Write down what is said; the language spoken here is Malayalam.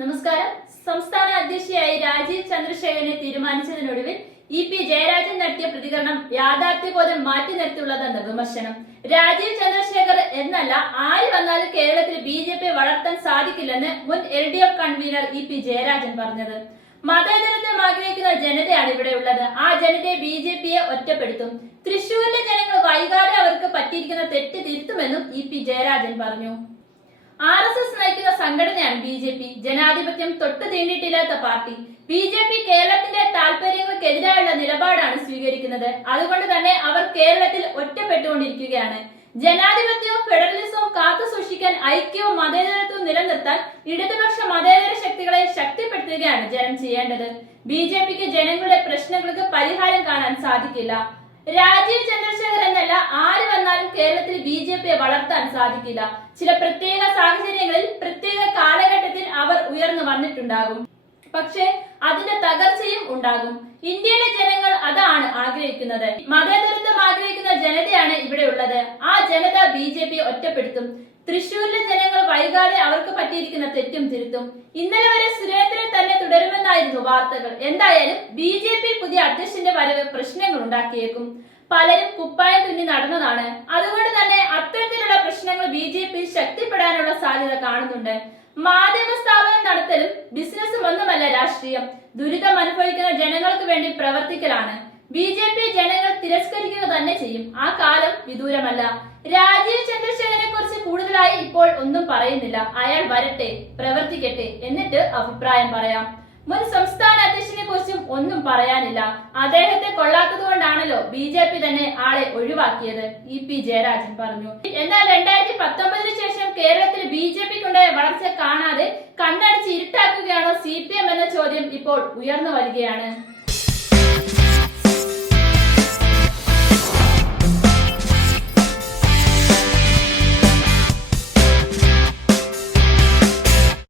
നമസ്കാരം. സംസ്ഥാന അധ്യക്ഷയായി രാജീവ് ചന്ദ്രശേഖരനെ തീരുമാനിച്ചതിനൊടുവിൽ ഇ പി ജയരാജൻ നടത്തിയ പ്രതികരണം യാഥാർത്ഥ്യബോധം മാറ്റി നിർത്തിയുള്ളതെന്ന വിമർശനം. രാജീവ് ചന്ദ്രശേഖർ എന്നല്ല ആര് വന്നാലും കേരളത്തിൽ ബി ജെ പി വളർത്താൻ സാധിക്കില്ലെന്ന് മുൻ L D F convener E P Jayarajan പറഞ്ഞത്. മതേതരത്വം ആഗ്രഹിക്കുന്ന ജനതയാണ് ഇവിടെ ഉള്ളത്. ആ ജനതയെ ബി ജെ പിയെ ഒറ്റപ്പെടുത്തും. തൃശൂരിലെ ജനങ്ങൾ വൈകാതെ അവർക്ക് പറ്റിയിരിക്കുന്ന തെറ്റ് തിരുത്തുമെന്നും ഇ പി ജയരാജൻ പറഞ്ഞു. ആർ എസ് എസ് നയിക്കുന്ന സംഘടനയാണ് ബി ജെ പി. ജനാധിപത്യം തൊട്ട് തീണ്ടിയിട്ടില്ലാത്ത പാർട്ടി. ബി ജെ പി കേരളത്തിന്റെ താല്പര്യങ്ങൾക്കെതിരായുള്ള നിലപാടാണ് സ്വീകരിക്കുന്നത്. അതുകൊണ്ട് തന്നെ അവർ കേരളത്തിൽ ഒറ്റപ്പെട്ടുകൊണ്ടിരിക്കുകയാണ്. ജനാധിപത്യവും ഫെഡറലിസവും കാത്തു സൂക്ഷിക്കാൻ ഐക്യവും മതേതരത്വവും നിലനിർത്താൻ ഇടതുപക്ഷ മതേതര ശക്തികളെ ശക്തിപ്പെടുത്തുകയാണ് ജനം ചെയ്യേണ്ടത്. ബി ജെ പിക്ക് ജനങ്ങളുടെ പ്രശ്നങ്ങൾക്ക് പരിഹാരം കാണാൻ സാധിക്കില്ല. രാജീവ് ചന്ദ്രശേഖർ എന്നല്ല ആര് വന്നാലും കേരളത്തിൽ ബി ജെ പിയെ വളർത്താൻ സാധിക്കില്ല. ചില പ്രത്യേക സാഹചര്യങ്ങളിൽ പ്രത്യേക കാലഘട്ടത്തിൽ അവർ ഉയർന്നു വന്നിട്ടുണ്ടാകും. പക്ഷേ അതിന്റെ തകർച്ചയും ഉണ്ടാകും. ഇന്ത്യയിലെ ജനങ്ങൾ അതാണ് ആഗ്രഹിക്കുന്നത്. മതേതരത്വം ആഗ്രഹിക്കുന്ന ജനതയാണ് ഇവിടെ ഉള്ളത്. ആ ജനത ബി ജെ പി ഒറ്റപ്പെടുത്തും. തൃശൂരിലെ ജനങ്ങൾ വൈകാതെ അവർക്ക് പറ്റിയിരിക്കുന്ന തെറ്റും തിരുത്തും. ഇന്നലെ വരെ സുരേന്ദ്രൻ തന്നെ തുടരുമെന്നായിരുന്നു വാർത്തകൾ. എന്തായാലും ബി ജെ പി പുതിയ അധ്യക്ഷന്റെ വരവ് പ്രശ്നങ്ങൾ ഉണ്ടാക്കിയേക്കും പലരും കുപ്പായ തുന്നി നടന്നതാണ്. അതുകൊണ്ട് തന്നെ അത്തരത്തിലുള്ള പ്രശ്നങ്ങൾ ബി ജെ പി ശക്തിപ്പെടാനുള്ള സാധ്യത കാണുന്നുണ്ട്. മാധ്യമ സ്ഥാപനം നടത്തലും ബിസിനസ്സും ഒന്നുമല്ല രാഷ്ട്രീയം. ദുരിതം അനുഭവിക്കുന്ന ജനങ്ങൾക്ക് വേണ്ടി പ്രവർത്തിക്കലാണ്. ബി ജെ പി ജനങ്ങൾ തിരസ്കരിക്കുക തന്നെ ചെയ്യും. ആ കാലം വിദൂരമല്ല. രാജീവ് ചന്ദ്രശേഖരനെ കുറിച്ച് കൂടുതലായി ഇപ്പോൾ ഒന്നും പറയുന്നില്ല. അയാൾ വരട്ടെ പ്രവർത്തിക്കട്ടെ എന്നിട്ട് അഭിപ്രായം പറയാം. മുൻ സംസ്ഥാന അധ്യക്ഷനെ കുറിച്ചും ഒന്നും പറയാനില്ല. അദ്ദേഹത്തെ കൊള്ളാത്തത് കൊണ്ടാണല്ലോ ബി ജെ പി തന്നെ ആളെ ഒഴിവാക്കിയത്. ഇ പി ജയരാജൻ പറഞ്ഞു. എന്നാൽ രണ്ടായിരത്തി പത്തൊമ്പതിനു ശേഷം കേരളത്തിൽ ബി ജെ പിക്കുണ്ടായ വളർച്ച കാണാതെ കണ്ണടച്ച് ഇരുട്ടാക്കുകയാണോ സി പി എം എന്ന ചോദ്യം ഇപ്പോൾ ഉയർന്നു വരികയാണ്.